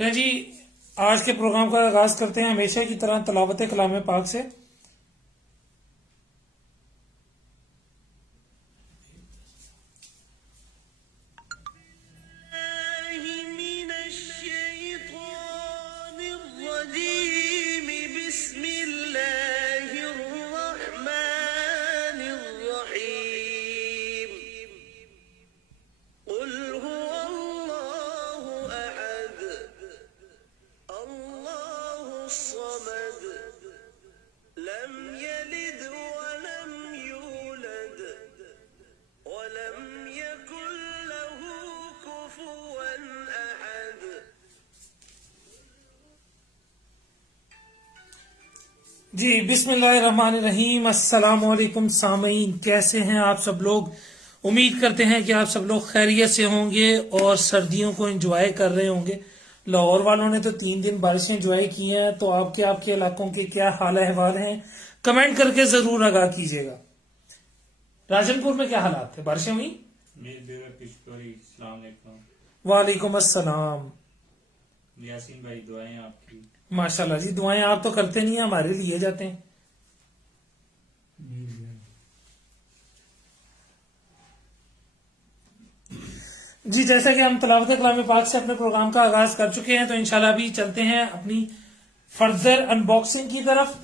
चलिए जी, आज के प्रोग्राम का आगाज करते हैं हमेशा की तरह तलावत कलाम पाक से। जी बिस्मिल्लाहिर्रहमानिर्रहीम। अस्सलाम वालेकुम सामीन, कैसे हैं आप सब लोग। उम्मीद करते हैं कि आप सब लोग खैरियत से होंगे और सर्दियों को एंजॉय कर रहे होंगे। लाहौर वालों ने तो 3 दिन बारिशें एंजॉय की हैं, तो आपके आपके इलाकों के क्या हाल अहवाल हैं कमेंट करके जरूर आगाह कीजिएगा। राजनपुर में क्या हालात थे, बारिशें हुई? वालेकुम अस्सलाम। यासीन भाई दुआएं आपकी। माशाल्लाह जी, दुआएं आप तो करते नहीं है, हमारे लिए जाते हैं। जी, जैसा कि हम तलावत कलाम पाक से अपने प्रोग्राम का आगाज कर चुके हैं, तो इंशाल्लाह अभी चलते हैं अपनी फर्दर अनबॉक्सिंग की तरफ।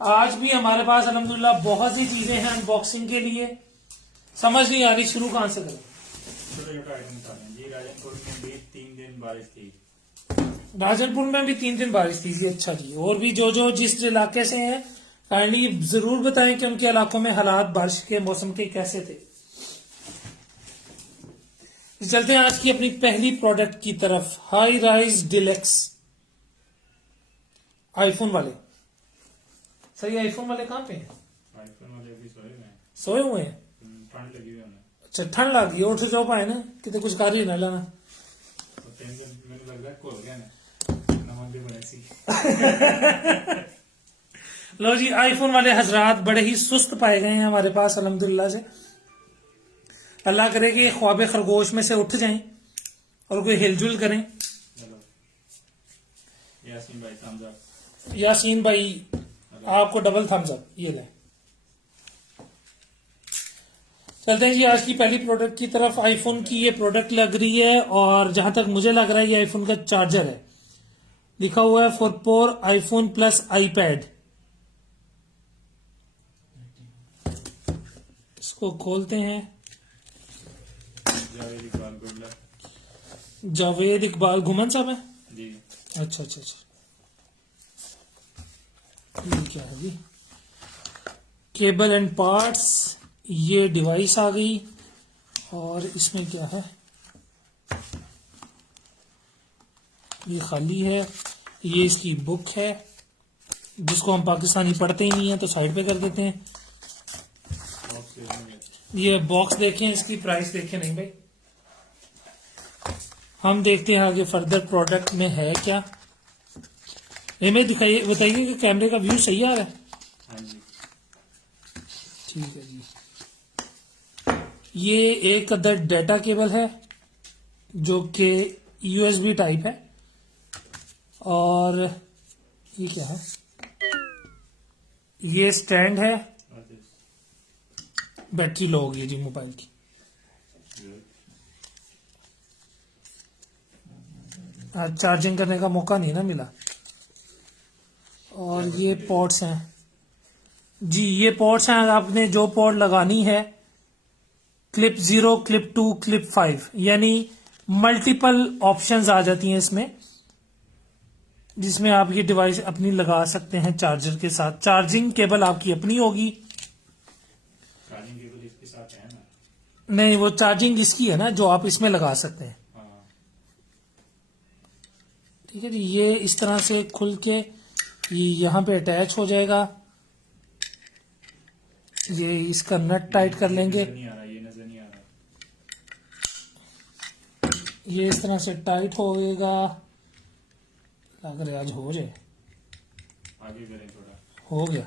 आज भी हमारे पास अल्हम्दुलिल्लाह बहुत सी चीजें हैं अनबॉक्सिंग के लिए। समझ नहीं आ रही शुरू कहां से करें। छोटा छोटा आइटम बता रहे हैं जी। राजनपुर में भी 3 दिन बारिश थी। राजनपुर में भी 3 दिन बारिश थी जी। अच्छा जी, और भी जो जिस इलाके से हैं काइंडली जरूर बताएं कि उनके इलाकों में हालात बारिश के मौसम के कैसे थे। चलते हैं आज की अपनी पहली प्रोडक्ट की तरफ। हाई राइज डिलेक्स आईफोन वाले। सही, आईफोन वाले कहां पे हैं? आईफोन वाले भी सोए में सोए हुए हैं। ठंड लगी हुई उन्हें। अच्छा, ठंड लग गई, उठ जाओ पाए ना, कितने कुछ कर ही ना लेना। तो 3 दिन मैंने लग रहा है खोल गया ना नमक भी बने सी। लो जी, आईफोन वाले हजरात बड़े ही सुस्त पाए गए हैं हमारे पास अल्हम्दुलिल्लाह से। अल्लाह करे कि ख्वाब खरगोश में से उठ जाएं और कोई हिलजुल करें। यासीन भाई थम्स अप। यासीन भाई आपको डबल थम्स अप, ये लें। चलते हैं जी आज की पहली प्रोडक्ट की तरफ। आईफोन की ये प्रोडक्ट लग रही है, और जहां तक मुझे लग रहा है ये आईफोन का चार्जर है। लिखा हुआ है for pour iPhone plus iPad. इसको खोलते हैं। Javed Iqbal good luck. जावेद इकबाल घुमन साहब है जी। अच्छा अच्छा अच्छा। ये क्या है जी? केबल एंड पार्ट्स, ये डिवाइस आ गई। और इसमें क्या है? ये खाली है। ये इसकी बुक है, जिसको हम पाकिस्तानी पढ़ते ही नहीं है, तो साइड पे कर देते हैं। ये बॉक्स देखें, इसकी प्राइस देखें। नहीं भाई, हम देखते हैं आगे फर्दर प्रोडक्ट में है क्या। इमेज दिखाइए, बताइए कि कैमरे का व्यू सही आ रहा है। हाँ जी ठीक है जी। ये एक अदर डाटा केबल है जो कि यूएसबी टाइप है। और ये क्या है? ये स्टैंड है। बैटरी लो हो गई जी मोबाइल की। आज चार्जिंग करने का मौका नहीं ना मिला। और ये पोर्ट्स हैं जी, ये पोर्ट्स हैं। आपने जो पोर्ट लगानी है, क्लिप 0, क्लिप 2, क्लिप 5, यानी मल्टीपल ऑप्शंस आ जाती हैं इसमें, जिसमें आप ये डिवाइस अपनी लगा सकते हैं चार्जर के साथ। चार्जिंग केबल आपकी अपनी होगी। चार्जिंग केबल इसके साथ है ना? नहीं, वो चार्जिंग इसकी है ना, जो आप इसमें लगा सकते हैं। हाँ। ठीक है जी। ये इस तरह से खुल के ये यहाँ पे अटैच हो जाएगा। ये इसका नट टाइट कर लेंगे। नजर नहीं आ रहा, ये नजर नहीं आ रहा। ये इस तरह से टाइट होएगा। लग रहा है आज हो जाए। आगे करें थोड़ा। हो गया।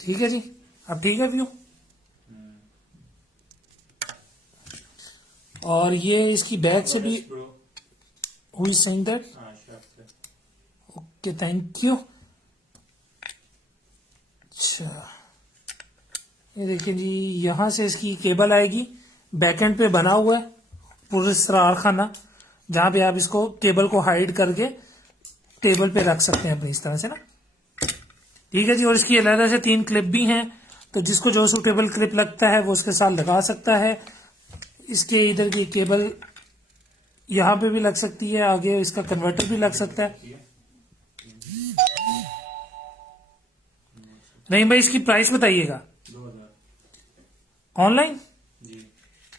ठीक है जी, अब ठीक है व्यू। और ये इसकी बैक से भी हु इज सेइंग दैट? हाँ शॉप से। Okay, thank you. अच्छा, ये देखिए जी, यहां से इसकी केबल आएगी, बैकएंड पे बना हुआ है पूरा सरार खाना, जहां पे आप इसको केबल को हाइड करके टेबल पे रख सकते हैं अपनी इस तरह से ना। ठीक है जी। और इसकी अलग से 3 क्लिप भी हैं, तो जिसको जो सूटेबल क्लिप लगता है वो उसके साथ लगा सकता है। इसके इधर की केबल यहाँ पे भी लग सकती है, आगे इसका कन्वर्टर भी लग सकता है। नहीं भाई, इसकी प्राइस बताइएगा 2000 ऑनलाइन। जी।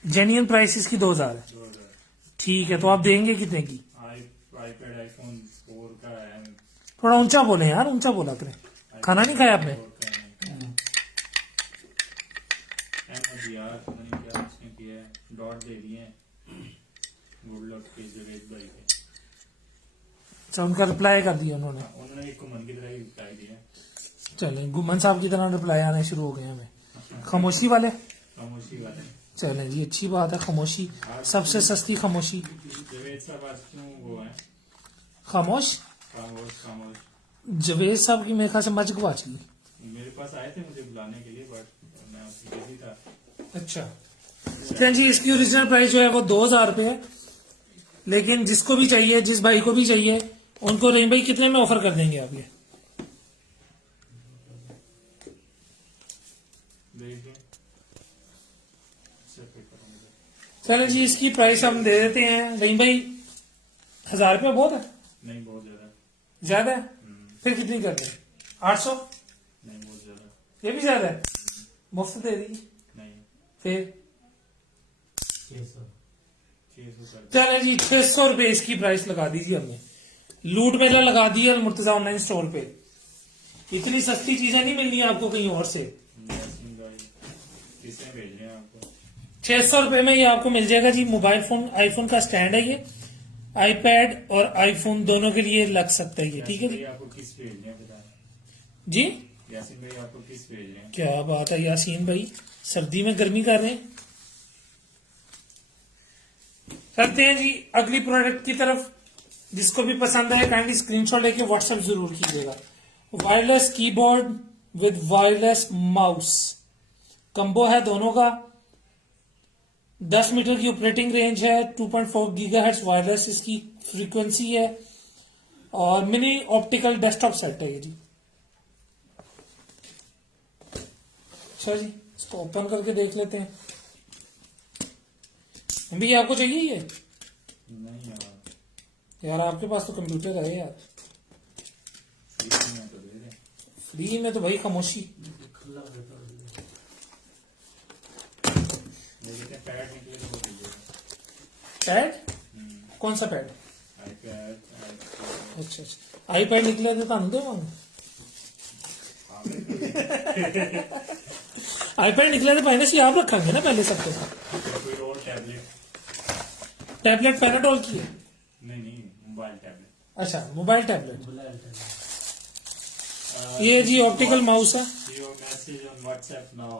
जेन्युइन प्राइस इसकी 2000 है। 2000। ठीक है, तो आप देंगे कितने की? आईपैड आईफोन 4 का है। थोड़ा ऊंचा बोले यार, ऊंचा बोला करें। खाना नहीं खाया आपने? यार पता नहीं क्या उसने किया है, डॉट दे दिए हैं गुड लक के जवेद भाई के। अच्छा, उनका रिप्लाई कर दिया उन्होंने। उन्होंने एक गुमन की तरह ही रिप्लाई दिया। चलें, गुमन साहब की तरह रिप्लाई आने शुरू हो गए हमें, खामोशी वाले। खामोशी वाले। चलें जी, अच्छी बात है, खामोशी सबसे सस्ती खामोशी। जवेद साहब आज क्यों वो है खामोश? खामोश खामोश। जवेद साहब की मेरे ख्याल से मच गवाच गई। मेरे पास आए थे मुझे बुलाने के लिए, बट मैं उसकी बिजी था। अच्छा, चलें जी, इसकी ओरिजिनल प्राइस जो है वो 2000 रुपये है, लेकिन जिसको भी चाहिए, जिस भाई को भी चाहिए, उनको रहीम भाई कितने में ऑफर कर देंगे आप ये? देखिए चलें जी, इसकी प्राइस हम दे देते हैं रहीम भाई, 1000 रुपये बहुत है? नहीं बहुत ज्यादा। ज्यादा है? फिर कितनी कर दें? 800? नहीं बहुत ज्यादा। ये भी ज्यादा है, मुफ्त दे दी। नहीं फिर 600 कर। चले जी, 600 रुपए इसकी प्राइस लगा दीजिए हमने, लूट मेला लगा दिया मुर्तजा ऑनलाइन स्टोर पे। इतनी सस्ती चीजें नहीं मिलनी आपको कहीं और से। किसने भेज रहे हैं आपको? 600 रुपए में ये आपको मिल जाएगा जी। मोबाइल फोन, आईफोन का स्टैंड है ये, आईपैड और आईफोन दोनों के लिए लग सकता है ये। ठीक है जी। आपको किस भेज रहे हैं बताएं जी? यासीन भाई आपको किस भेज रहे हैं? क्या बात है यासीन भाई, सर्दी में गर्मी कर रहे हैं। करते हैं जी अगली प्रोडक्ट की तरफ। जिसको भी पसंद आए काइंडली स्क्रीनशॉट लेके व्हाट्सएप जरूर कीजिएगा। Wireless keyboard with wireless mouse combo है दोनों का। 10 मीटर की ऑपरेटिंग रेंज है, 2.4 गीगाहर्ट्ज वायरलेस इसकी फ्रीक्वेंसी है, और मिनी ऑप्टिकल डेस्कटॉप सेट है ये जी। अच्छा जी, इसको ओपन करके देख लेते हैं। भी आपको चाहिए ये? नहीं यार आपके पास तो कंप्यूटर है यार। में तो दे रहे। फ्री में तो भाई खामोशी। देखते हैं पैड निकले तो दीजिएगा। पैड? कौन सा पैड? आईपैड। अच्छा अच्छा, आईपैड निकले तो ਤੁਹਾਨੂੰ ਦੇਵਾਂਗੇ। आईपैड निकले तो पहले से आप रखेंगे ना पहले सबके साथ। कोई और टैबलेट? टैबलेट पैराडोल की है? नहीं मोबाइल टैबलेट। अच्छा, मोबाइल टैबलेट। ये जी ऑप्टिकल माउस है। Yo message on WhatsApp now.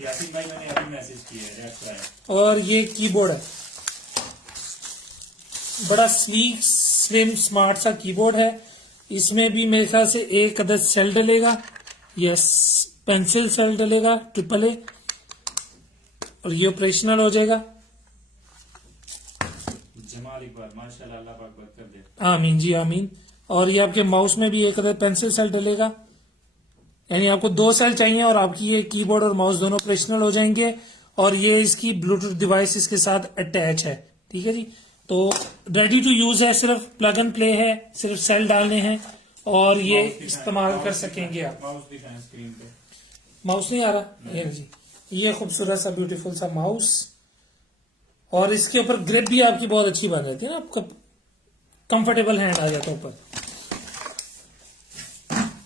Yaseen भाई मैंने अभी मैसेज किया है, दैट्स राइट। और ये कीबोर्ड है, बड़ा स्लीक स्लिम स्मार्ट सा कीबोर्ड है। इसमें भी मेरे ख्याल से एक अदद सेल डलेगा, यस पेंसिल सेल डलेगा AAA, और ये ऑपरेशनल हो जाएगा। जमाल इकबाल माशाल्लाह, अल्लाह पाक बरकत दे। आमीन जी आमीन। और ये आपके माउस में भी एक अदद पेंसिल सेल डलेगा, यानी आपको 2 सेल चाहिए और आपकी ये कीबोर्ड और माउस दोनों ऑपरेशनल हो जाएंगे। और ये इसकी ब्लूटूथ डिवाइस इसके साथ अटैच है। ठीक है जी, तो रेडी टू यूज है, सिर्फ प्लग एंड प्ले है, सिर्फ सेल डालने हैं और ये इस्तेमाल कर सकेंगे आप। माउस दिखाएं स्क्रीन पे। माउस नहीं आ रहा? ये जी, ये खूबसूरत सा ब्यूटीफुल सा माउस, और इसके ऊपर ग्रिप भी आपकी बहुत अच्छी बन जाती है ना, आपका कंफर्टेबल हैंड आ जाता है ऊपर।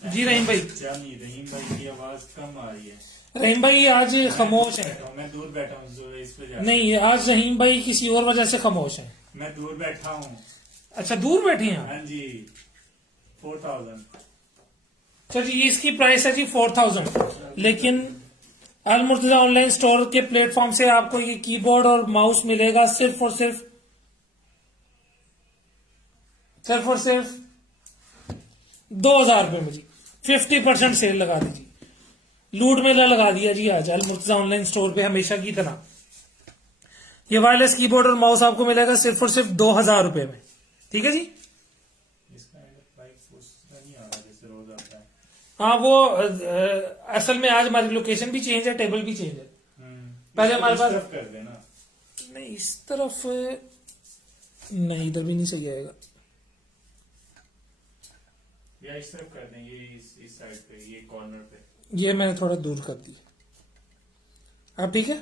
जी रहीम भाई। चलिए रहीम भाई की आवाज कम आ रही है। रहीम भाई आज खामोश है। मैं दूर बैठा हूँ इस पे। नहीं, आज रहीम भाई किसी और वजह से खामोश है। मैं दूर बैठा हूँ। अच्छा, दूर बैठे हैं? हाँ जी 4000। अच्छा जी, इसकी प्राइस है जी 4000, लेकिन अल मुर्तजा ऑनलाइन स्टोर के प्लेटफॉर्म से आपको ये कीबोर्ड और माउस मिलेगा सिर्फ और सिर्फ सिर्फ और सिर्फ 2,000 रुपए में जी। 50% सेल लगा दी जी, लूट मेला लगा दिया जी आज अलमुर्तजा ऑनलाइन स्टोर पे हमेशा की तरह। ये वायरलेस कीबोर्ड और माउस आपको मिलेगा सिर्फ और सिर्फ 2,000 रुपए में, ठीक है जी। इसका प्राइस उसका नहीं आ रहा जैसे रोज आता है। हाँ वो असल में आज हमारी लोकेशन भी चेंज है, टेबल भी चेंज है। पहले हमारे पास कर देना, नहीं इस तरफ नहीं, इधर भी नहीं सही आएगा। या इस तरफ कर दें, ये इस साइड पे, ये कॉर्नर पे। ये मैंने थोड़ा दूर कर दी। अब ठीक है,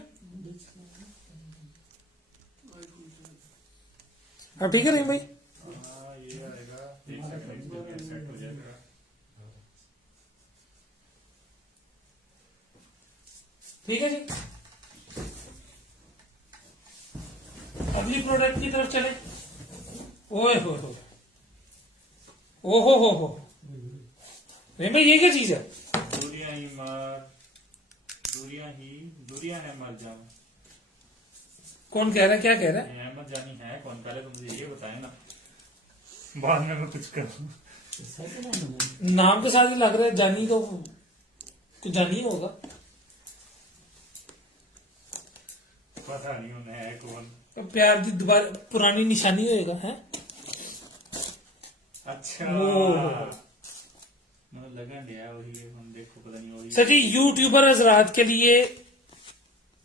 अब ठीक है रहीम भाई। हाँ ये आएगा, एक सेकंड सेट हो जाएगा। ठीक है जी, अगली प्रोडक्ट की तरफ चले। ओए हो ओहो हो रहीम भाई, ये क्या चीज है? दूरियां है मर जाना। कौन कह रहा है, क्या कह रहा है? अहमद जानी है कौन? पहले तो मुझे ये बताए ना, बाद में मैं कुछ करूँ। नाम के साथ ही लग रहा है जानी, तो कुछ जानी होगा। पता नहीं उन्हें है कौन। तो प्यार की दोबारा पुरानी निशानी होएगा है। अच्छा मतलब लगन है वही है, हम देखो पता नहीं वही। सर जी यूट्यूबर हजरात के लिए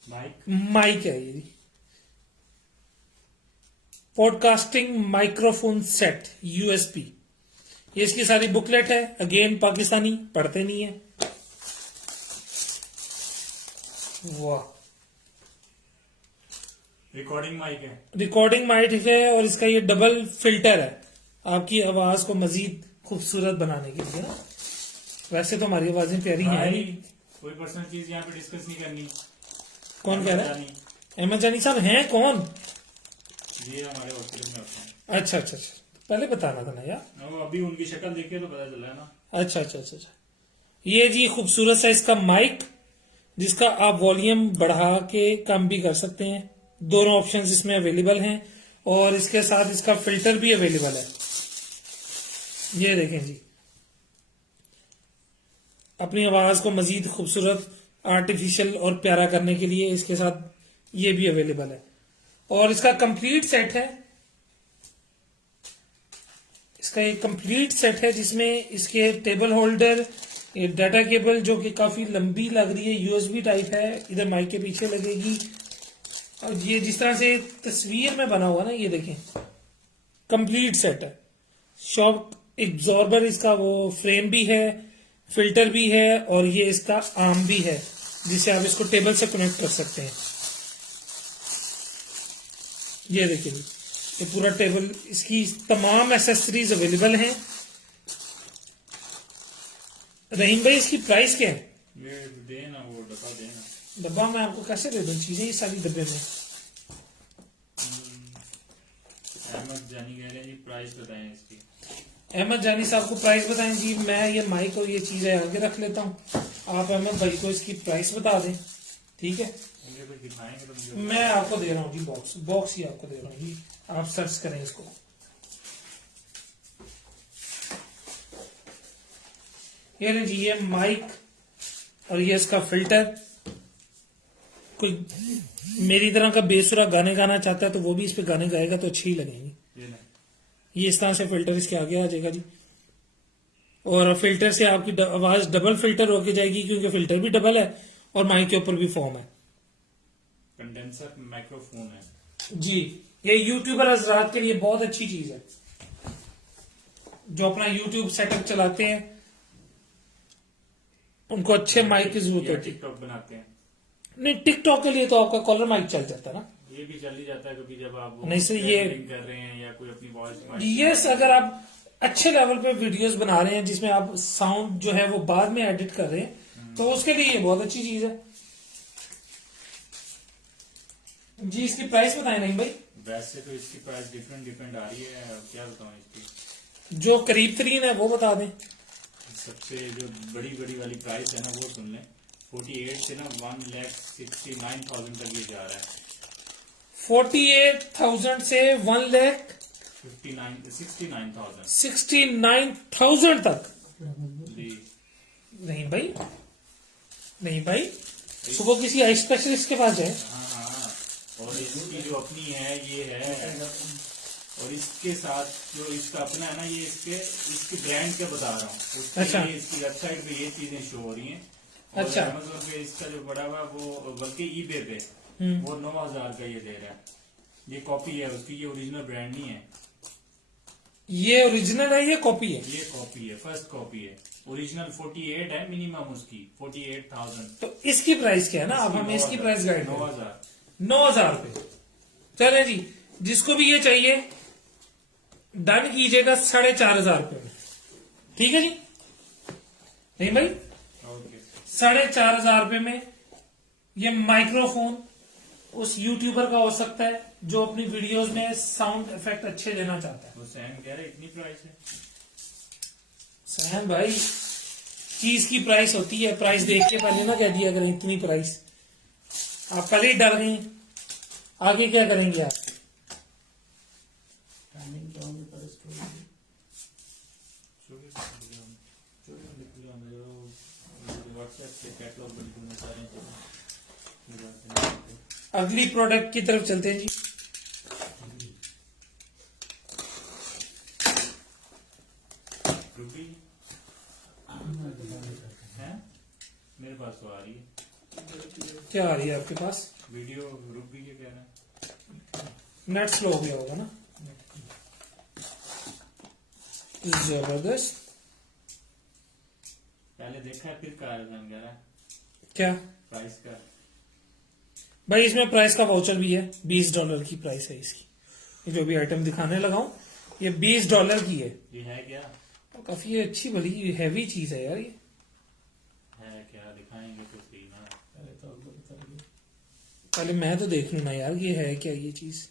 माइक है ये, पॉडकास्टिंग माइक्रोफोन सेट यूएसपी। ये इसकी सारी बुकलेट है, अगेन पाकिस्तानी, पढ़ते नहीं है। वाह, रिकॉर्डिंग माइक है, रिकॉर्डिंग माइक है और इसका ये डबल फिल्टर है आपकी आवाज को मजीद खूबसूरत बनाने के लिए ना। वैसे तो हमारी आवाजें प्यारी हैं ही। कोई पर्सनल चीज यहाँ पे डिस्कस नहीं करनी। कौन कह रहा है? अहमद जानी साहब हैं कौन? ये हमारे हॉस्पिटल में होते हैं। अच्छा अच्छा अच्छा, पहले बताना था ना यार। वो अभी उनकी शक्ल देखे तो पता चला है ना। अच्छा अच्छा अच्छा अच्छा, ये जी खूबसूरत सा इसका माइक, जिसका आप वॉल्यूम बढ़ा के कम भी कर सकते हैं। दोनों ऑप्शंस इसमें अवेलेबल हैं और इसके साथ इसका फिल्टर भी अवेलेबल है। ये देखें जी, अपनी आवाज को मजीद खूबसूरत, आर्टिफिशियल और प्यारा करने के लिए इसके साथ ये भी अवेलेबल है। और इसका कंप्लीट सेट है, इसका एक कंप्लीट सेट है जिसमें इसके टेबल होल्डर, ये डाटा केबल जो कि काफी लंबी लग रही है, यूएसबी टाइप है, इधर माइक के पीछे लगेगी। और ये जिस तरह से तस्वीर में बना हुआ ना, ये देखें कंप्लीट सेट है। शॉक एब्जॉर्बर इसका वो फ्रेम भी है, फिल्टर भी है और ये इसका आर्म भी है जिसे आप इसको टेबल से कनेक्ट कर सकते हैं। ये देखिए ये पूरा टेबल, इसकी तमाम एसेसरीज अवेलेबल हैं। रहीम भाई इसकी प्राइस क्या है? ये देना, वो डब्बा देना। डब्बा मैं आपको कैसे दे दूं? चीजें ये सारी डब्बे में। अहमद जानी कह रहे हैं जी, प्राइस बताएं इसकी। अहमद जानी साहब को प्राइस बताएं जी। मैं ये माइक और ये चीजें आगे रख लेता हूँ, आप अहमद भाई को इसकी प्राइस बता दें, ठीक है? दिखाएंगे तो मुझे मैं आपको दे रहा हूँ जी, बॉक्स ही आपको दे रहा हूँ जी, आप सर्च करें इसको। ये ना जी, ये माइक और ये इसका फिल्टर। कोई मेरी तरह का बेसुरा गाने गाना चाहता है तो वो भी इस पे गाने गाएगा तो अच्छी ही लगेंगी। ये इस तरह से फिल्टर इसके आगे आ जाएगा जी, और फिल्टर से आपकी आवाज डबल फिल्टर होके जाएगी क्योंकि फिल्टर भी डबल है और माइक के ऊपर भी फॉर्म है। कंडेंसर माइक्रोफोन है जी। ये यूट्यूबर हजरात के लिए बहुत अच्छी चीज है जो अपना यूट्यूब सेटअप चलाते हैं, उनको अच्छे माइक की जरूरत होती है। टिकटॉक बनाते हैं। नहीं, टिकटॉक के लिए तो आपका कॉलर माइक चल जाता है ना। ये भी चल ही जाता है कभी जब आप नहीं सर, ये कर रहे हैं या कोई अपनी वॉइस। यस, अगर आप अच्छे लेवल पे वीडियोस बना रहे हैं जिसमें आप साउंड जो है वो बाद में एडिट कर रहे हैं तो उसके लिए ये बहुत अच्छी चीज है जी। इसकी प्राइस बताएं नहीं भाई। वैसे तो इसकी प्राइस डिफरेंट आ रही है, क्या बताऊं इसकी। जो करीब तरीन है वो बता दें। सबसे जो बड़ी वाली प्राइस है ना वो सुन लें। 48 से ना 1,69,000 तक ये जा रहा है। 48,000 से 1,69,000 69,000 69,000 तक। जी। नहीं भाई, नहीं भाई, सुबह किसी आई स्पेशलिस्ट के पास जाए। हाँ हाँ, और इसकी जो अपनी है ये है, और इसके साथ जो इसका अपना है ना, ये इसके ब्रांड के बता रहा हूँ। उसके अच्छा। लिए इसकी वेबसाइट पे ये चीजें शो हो रही हैं। और अच्छा। Amazon पे इसका जो बड़ा हुआ वो, बल्कि eBay पे वो 9,000 का ये दे रहा है। ये कॉपी है उसकी, ये ओरिजिनल ब्रांड नहीं है। ये ओरिजिनल है, ये कॉपी है? ये कॉपी है, फर्स्ट कॉपी है। ओरिजिनल 48 है मिनिमम उसकी, 48,000। तो इसकी प्राइस क्या है ना, अब हमें इसकी प्राइस गाइड 9,000। 9,000 रुपए। चले जी, जिसको भी ये चाहिए डन कीजिएगा 4,500 रुपए में। ठीक है जी, नहीं भाई, ओके। 4,500 रुपए में ये माइक्रोफोन उस यूट्यूबर का हो सकता है जो अपनी वीडियोस में साउंड इफेक्ट अच्छे देना चाहता है। वो सैम कह रहे इतनी प्राइस है। सहन भाई, चीज की प्राइस होती है, प्राइस देख के पहले ना कह दिया करें इतनी प्राइस। आप पहले ही डर गए, आगे क्या करेंगे आप? व्हाट्सएप से कैटलॉग बिल्कुल में सारे अगली प्रोडक्ट की तरफ चलते हैं जी। रूबी है मेरे पास तो आ रही है क्या आ रही है आपके पास? वीडियो। रूबी के कह रहे हैं नेट स्लो हो गया होगा ना। जबरदस्त। पहले देखा है फिर कहा कह रहा है क्या प्राइस का। भाई, इसमें प्राइस का वाउचर भी है, $20 की प्राइस है इसकी। ये जो भी आइटम दिखाने लगा हूं, ये $20 की है। ये है क्या? और काफी अच्छी बड़ी हैवी चीज है यार। ये है क्या? दिखाएंगे तो सही ना। पहले मैं तो देख लूं ना यार, ये है क्या ये चीज?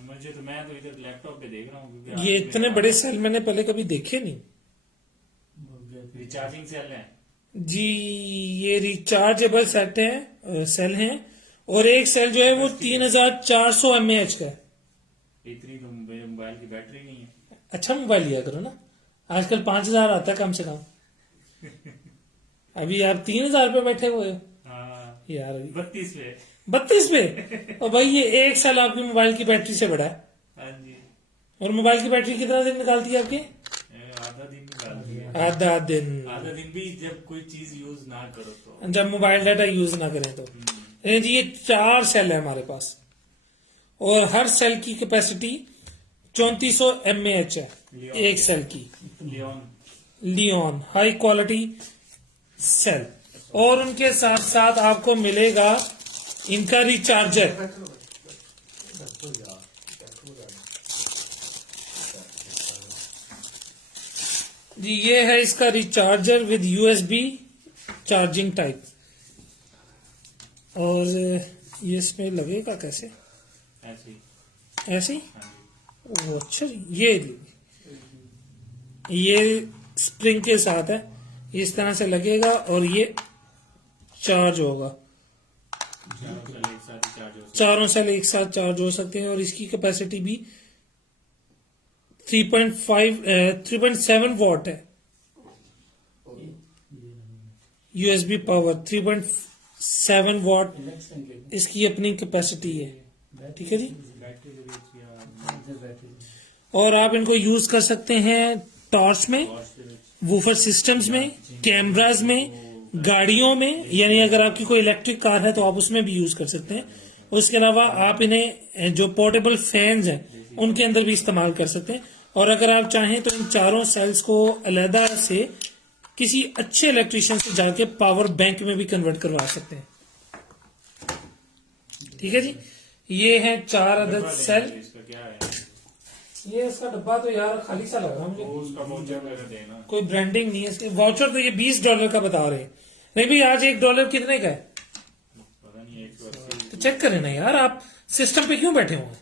मुझे तो, मैं तो इधर लैपटॉप पे देख रहा हूँ क्योंकि ये इतने बड़े सेल मैंने पहले कभी देखे नहीं रिचार्जिंग सेल है जी। ये रिचार्जेबल सेट है, सेल हैं, और एक सेल जो है वो 3,400 mAh का है। इतनी तो मेरे मोबाइल की बैटरी नहीं है। अच्छा मोबाइल लिया करो ना, आजकल 5,000 आता है कम से कम। अभी आप 3,000 पे बैठे हुए हो हाँ, यार। 32 पे। 32 पे? और भाई ये एक साल आपकी मोबाइल की बैटरी से बड़ा है। हाँ जी। और मोबाइल की बैटरी कितना दिन निकालती है आपकी? आधा दिन निकालती है। आधा दिन। आधा दिन भी जब कोई चीज यूज ना करो तो। जब मोबाइल डाटा यूज ना करें तो। जी, ये 4 सेल है हमारे पास, और हर सेल की कैपेसिटी 3400 mAh है एक सेल की। लियोन हाई क्वालिटी सेल, और उनके साथ साथ आपको मिलेगा इनका रिचार्जर। जी, ये है इसका रिचार्जर विद USB चार्जिंग टाइप। और ये इसमें लगेगा कैसे? ऐसे ही। ऐसे ही? हाँ जी। वो अच्छा जी, ये स्प्रिंग के साथ है, इस तरह से लगेगा और ये चार्ज होगा। चारों सेल एक साथ चार्ज हो सकते हैं, और इसकी कैपेसिटी भी 3.7 वॉट है। USB पावर 3.7 वॉट इसकी अपनी कैपेसिटी है। ठीक है जी। और आप इनको यूज कर सकते हैं टॉर्च में, वूफर सिस्टम्स में, कैमराज में, गाड़ियों में, यानी अगर आपकी कोई इलेक्ट्रिक कार है तो आप उसमें भी यूज कर सकते हैं। उसके अलावा आप इन्हें जो पोर्टेबल फैंस हैं उनके अंदर भी इस्तेमाल कर सकते हैं। और अगर आप चाहें तो इन चारों सेल्स को अलहदा से किसी अच्छे इलेक्ट्रिशियन से जाके पावर बैंक में भी कन्वर्ट करवा सकते हैं। ठीक है जी, ये है 4 अदद सेल। इसका क्या है? ये इसका डब्बा तो यार खाली सा लग रहा है मुझे, वो उसका वाउचर वगैरह देना। कोई ब्रांडिंग नहीं है इसके। वाउचर तो ये $20 का बता रहे हैं। नहीं भाई, आज $1 कितने का है? पता नहीं, 180। तो चेक करें ना यार, आप सिस्टम पे क्यों बैठे हो?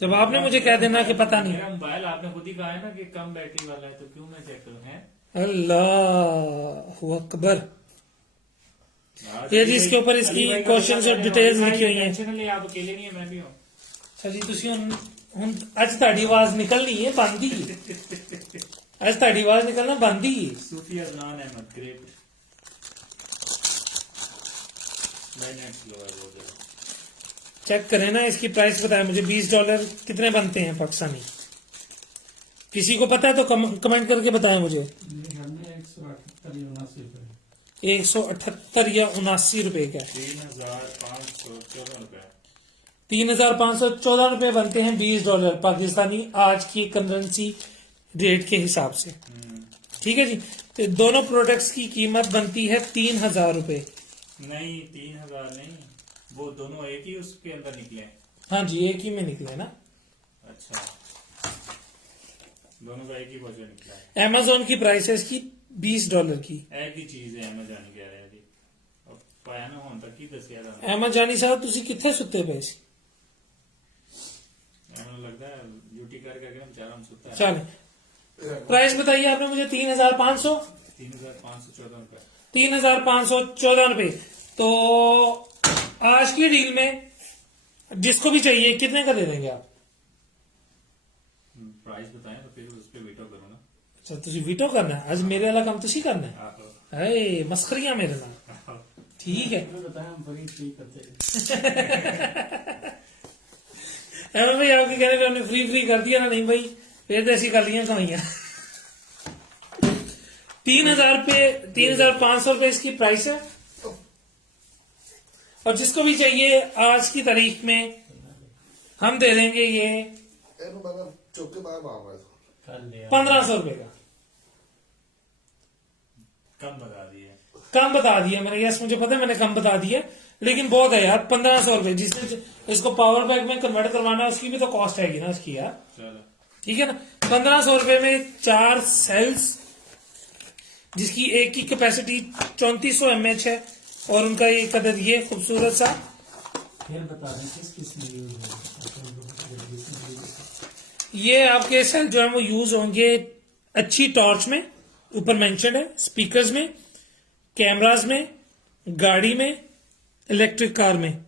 जब आपने मुझे कह देना कि पता नहीं। मेरा मोबाइल आपने खुद ही कहा है ना कि कम बैटरी वाला है, तो क्यों मैं चेक करूं? है अल्लाह अकबर। ये जी, इसके ऊपर इसकी क्वेश्चंस और डिटेल्स लिखी हुई हैं। टेंशन नहीं, आप अकेले नहीं है, मैं भी हूँ। अच्छा जी, ਤੁਸੀਂ ਹੁਣ ਹੁਣ ਅੱਜ ਤੁਹਾਡੀ ਆਵਾਜ਼ ਨਿਕਲਣੀ ਹੈ ਬੰਦ ਹੀ ਹੈ। ਅੱਜ ਤੁਹਾਡੀ ਆਵਾਜ਼ निकलना बंद ही है। सूफिया अदनान अहमद ग्रेट चेक करें ना, इसकी प्राइस बताएं मुझे। $20 कितने बनते हैं पाकिस्तानी? किसी को पता है तो कमेंट करके बताएं मुझे। 178 या 79 रुपए का 3,514 रुपए। 3,514 रुपए बनते हैं $20 पाकिस्तानी आज की करेंसी रेट के हिसाब से। ठीक है जी। तो दोनों प्रोडक्ट्स की कीमत बनती है 3,000 रुपए। नहीं 3,000 नहीं, वो दोनों एक ही उसके अंदर निकले। हाँ जी, एक ही में निकले ना। अच्छा, दोनों का एक ही वजह निकला है। अमेजोन की प्राइस है इसकी $20 की। एक ही चीज है अमेजॉन कह रहे जी। अब पाया ना होता की दसिया था। अमेजॉनी साहब तुसी किथे सुते पे सी? हमें लगता है ड्यूटी करके बेचारा हम सुता है। चले, प्राइस बताइए आपने मुझे। 3,500 3,514 रुपए। 3,514 रुपए। तो आज की डील में जिसको भी चाहिए कितने का दे देंगे आप? प्राइस बताएं तो फिर उस पर वीटो करो ना। अच्छा, तुसी वीटो करना है आज? मेरे वाला काम तुसी करना है? आप है मस्खरियां मेरे नाल। ठीक है। एवं भाई आपके कहने पे हमने फ्री कर दिया ना? नहीं भाई, फिर तो ऐसी गालियां कमाइया। 3,000 रुपए, 3,500 रुपए इसकी प्राइस है। और जिसको भी चाहिए आज की तारीख में हम दे देंगे ये 1,500 रुपए का। कम बता दिए। कम बता दिया मैंने। यस, मुझे पता है मैंने कम बता दिया, लेकिन बहुत है यार। 1,500 रुपए। जिसने इसको पावर बैंक में कन्वर्ट करवाना है उसकी भी तो कॉस्ट आएगी ना उसकी यार। चलो ठीक है ना। 1,500 रुपए में 4 सेल्स, जिसकी एक की कैपेसिटी 3400 mAh है, और उनका ये कदर ये खूबसूरत सा। फिर बता दें किस किस में यूज है। ये आपके सेल जो है वो यूज होंगे अच्छी टॉर्च में, ऊपर मेंशन है, स्पीकर्स में, कैमरास में, गाड़ी में, इलेक्ट्रिक कार में,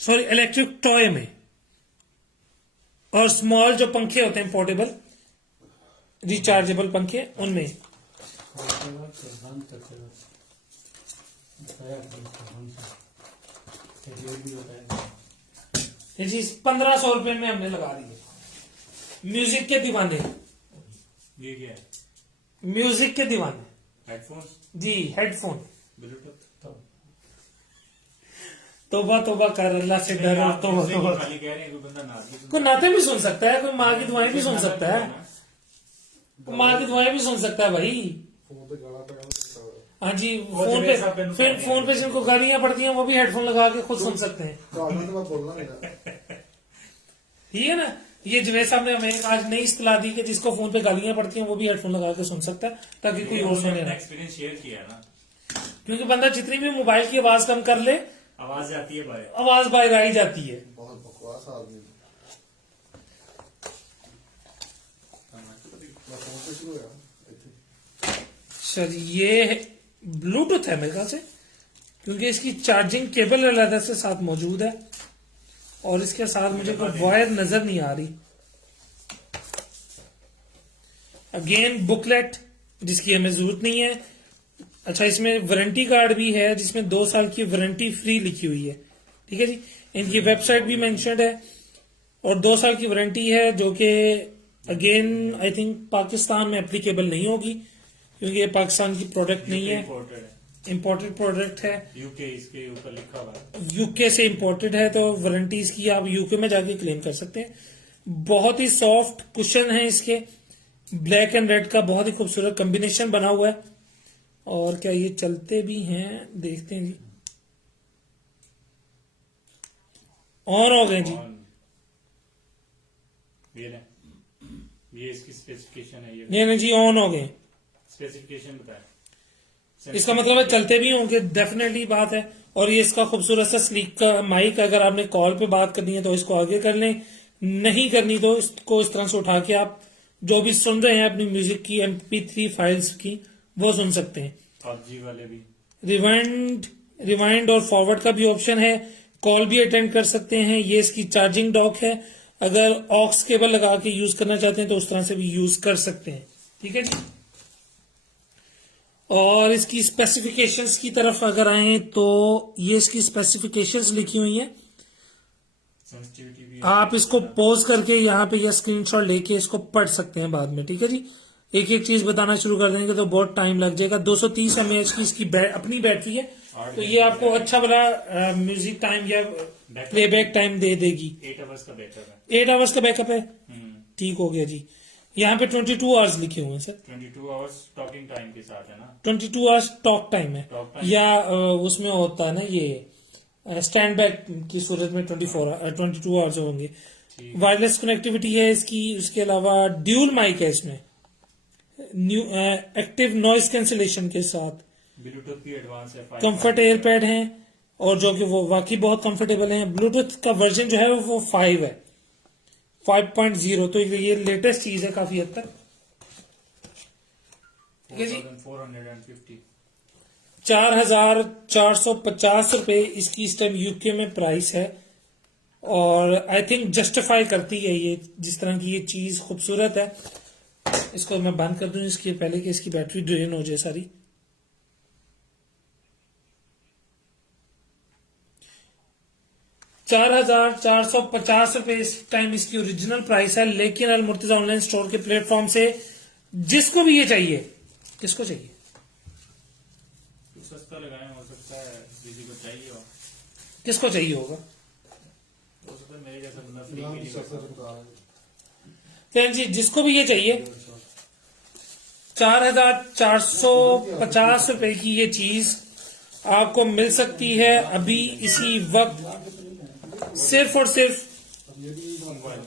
सॉरी इलेक्ट्रिक टॉय में, और स्मॉल जो पंखे होते हैं पोर्टेबल रिचार्जेबल पंखे उनमें। ये चीज 1,500 रुपए में हमने लगा दी है। म्यूजिक के दीवाने, ये क्या है? म्यूजिक के दीवाने हेडफोन्स जी, हेडफोन। ब्लूटूथ। तोबा तोबा कर, अल्लाह से डर। और तोबा तोबा। खाली कह रहे हैं कोई बंदा नाच कोई नाते भी सुन सकता है, कोई माँ की दुआएं भी सुन सकता है, माँ की दुआएं भी सुन सकता है भाई। हाँ जी, फोन पे जिनको गालियां पड़ती हैं वो भी हेडफोन लगा के खुद सुन सकते हैं। ठीक है ना। ये जवेद साहब ने हमें आज नई इस्तलाह दी कि जिसको फोन पे गालियां पड़ती हैं वो भी हेडफोन लगा के सुन सकता है, ताकि कोई और सुने ना। एक्सपीरियंस शेयर किया ना, क्योंकि बंदा जितनी भी मोबाइल की आवाज कम कर ले, आवाज जाती है बाहर। आवाज बाहर आ ही जाती है। बहुत बकवास आदमी। सर ये ब्लूटूथ है मेरे ख्याल से, क्योंकि इसकी चार्जिंग केबल अलग से साथ मौजूद है, और इसके साथ मुझे कोई वायर नजर नहीं आ रही। अगेन बुकलेट, जिसकी हमें जरूरत नहीं है। अच्छा, इसमें वारंटी कार्ड भी है जिसमें 2 साल की वारंटी फ्री लिखी हुई है। ठीक है जी। इनकी वेबसाइट भी मेंशन्ड है, और 2 साल की वारंटी है, जो कि अगेन आई थिंक पाकिस्तान में एप्लीकेबल नहीं होगी, क्योंकि ये पाकिस्तान की प्रोडक्ट नहीं है, इंपोर्टेड है, इंपोर्टेड प्रोडक्ट है। यूके इसके ऊपर लिखा हुआ है। यूके से इंपोर्टेड है, तो वारंटी इसकी आप यूके में जाके क्लेम कर सकते हैं। बहुत ही सॉफ्ट कुशन है इसके, ब्लैक एंड रेड का बहुत ही खूबसूरत कॉम्बिनेशन बना हुआ है। और क्या ये चलते भी हैं? देखते हैं जी। ऑन हो गए जी। ये इसकी स्पेसिफिकेशन है। ये नहीं जी, ऑन हो गए। स्पेसिफिकेशन बताए। इसका मतलब है चलते भी होंगे, डेफिनेटली बात है। और ये इसका खूबसूरत सा स्लीक का माइक, अगर आपने कॉल पे बात करनी है तो इसको आगे कर लें, नहीं करनी तो इसको इस तरह से उठा के आप जो भी सुन रहे हैं अपनी म्यूजिक की MP3 फाइल्स की, वो सुन सकते हैं। PUBG वाले भी रिवाइंड और फॉरवर्ड का भी ऑप्शन है। कॉल भी अटेंड कर सकते हैं। ये इसकी चार्जिंग डॉक है, अगर ऑक्स केबल लगा के यूज करना चाहते हैं तो उस तरह से भी यूज कर सकते हैं। ठीक है जी। और इसकी स्पेसिफिकेशंस की तरफ अगर आए तो ये इसकी स्पेसिफिकेशंस लिखी हुई हैं। सेंसिटिविटी भी आप इसको पॉज करके यहाँ पे या स्क्रीनशॉट लेके इसको पढ़ सकते हैं बाद में। ठीक है जी। एक एक चीज बताना शुरू कर देंगे तो बहुत टाइम लग जाएगा। 230 mAh की इसकी अपनी बैटरी है, तो ये आपको अच्छा बड़ा म्यूजिक टाइम या प्लेबैक टाइम दे देगी। 8 आवर्स का बैकअप है। 8 आवर्स का बैकअप है, ठीक हो गया जी। यहाँ पे 22 आवर्स लिखे हुए हैं सर। 22 आवर्स टॉकिंग टाइम के साथ है ना। 22 आवर्स टॉक टाइम है, Talk time। या उसमें होता है ना ये स्टैंड बैक की सूरत में 22 आवर्स होंगे। वायरलेस कनेक्टिविटी है इसकी, उसके अलावा ड्यूल माइक है इसमें, एक्टिव नॉइस कैंसिलेशन के साथ, ब्लूटूथ की एडवांस है। कंफर्ट एयरपैड हैं और जो कि वो वाकई बहुत कंफर्टेबल हैं। ब्लूटूथ का वर्जन जो है वो 5 है, 5.0, तो ये लेटेस्ट चीज है काफी हद तक। ठीक है जी। 4450। 4,450 रुपए इसकी इस टाइम यूके में प्राइस है, और आई थिंक जस्टिफाई करती है ये, जिस तरह की ये चीज खूबसूरत है। इसको मैं बंद कर दूं इसके पहले कि इसकी बैटरी ड्रेन हो जाए सारी। ₹4,450 इस टाइम इसकी ओरिजिनल प्राइस है, लेकिन अल मुर्तजा ऑनलाइन स्टोर के प्लेटफॉर्म से जिसको भी ये चाहिए, किसको चाहिए, कुछ सस्ता लगाएं, हो सकता है किसी को चाहिए हो। किसको चाहिए होगा। हो सकता है मेरे जैसा बंदा फ्री के लिए। तो जी जिसको भी ये चाहिए, 4,450 रुपए की ये चीज आपको मिल सकती है अभी इसी वक्त, सिर्फ और सिर्फ मोबाइल